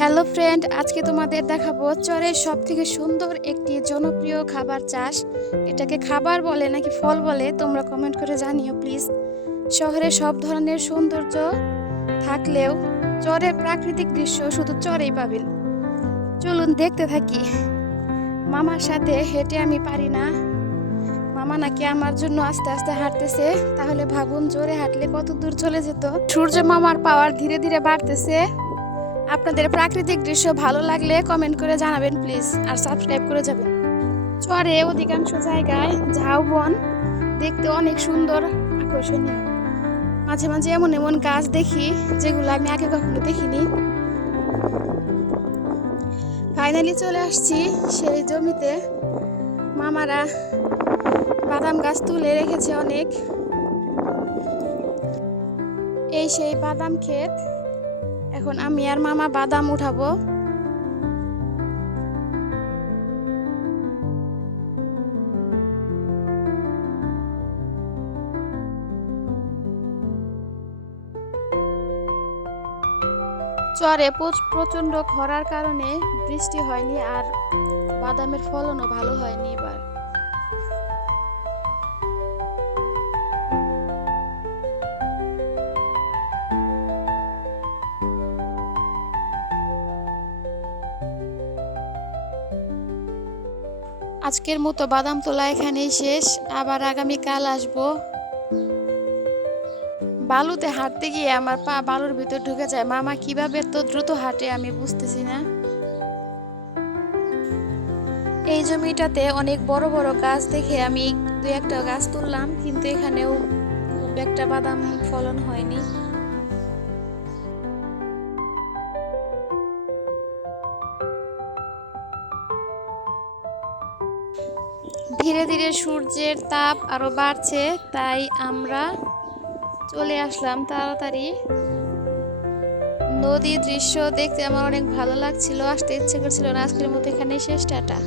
Hello friend, আজকে তোমাদের দেখাবো চরের সব থেকে সুন্দর একটি জনপ্রিয় খাবার চাষ। এটাকে খাবার বলে নাকি ফল বলে তোমরা কমেন্ট করে জানিও প্লিজ। শহরে সব ধরনের সৌন্দর্য থাকলেও চরের প্রাকৃতিক দৃশ্য শুধু চরেই পাবেন। চলুন দেখতে থাকি। মামার সাথে হেঁটে আমি পারি না, মামা নাকি আমার জন্য আস্তে আস্তে হাঁটতেছে। তাহলে ভাবুন জোরে হাঁটলে কত দূর চলে যেত। সূর্য মামার পাওয়ার ধীরে ধীরে বাড়তেছে। আপনাদের প্রাকৃতিক দৃশ্য ভালো লাগলে কমেন্ট করে জানাবেন প্লিজ, আর সাবস্ক্রাইব করে যাবেন। চরে অধিকাংশ জায়গায় ঝাউবন দেখতে অনেক সুন্দর, আকর্ষণীয়। মাঝে মাঝে এমন এমন গাছ দেখি যেগুলো আমি আগে কখনো দেখিনি। ফাইনালি চলে আসছি সেই জমিতে। মামারা বাদাম গাছ তুলে রেখেছে অনেক। এই সেই বাদাম ক্ষেত। এখন আমি আর মামা বাদাম উঠাবো। চরে প্রচন্ড খরার কারণে বৃষ্টি হয়নি, আর বাদামের ফলনও ভালো হয়নি এবার। আজকের মতো বাদাম তোলা এখানেই শেষ। আবার আগামীকাল আসবো। বালুতে হাঁটতে গিয়ে আমার পা বালুর ভিতর ঢুকে যায়। মামা কিভাবে তো দ্রুত হাঁটে আমি বুঝতেছি না। এই জমিটাতে অনেক বড় বড় গাছ দেখে আমি দুই একটা গাছ তুললাম, কিন্তু এখানেও খুব একটা বাদাম ফলন হয়নি। ধীরে ধীরে সূর্যের তাপ আরো বাড়ছে, তাই আমরা চলে আসলাম তাড়াতাড়ি। নদীর দৃশ্য দেখতে আমার অনেক ভালো লাগছিল, আসতে ইচ্ছে করছিল না। আজকের মতো এখানেই শেষ, টাটা।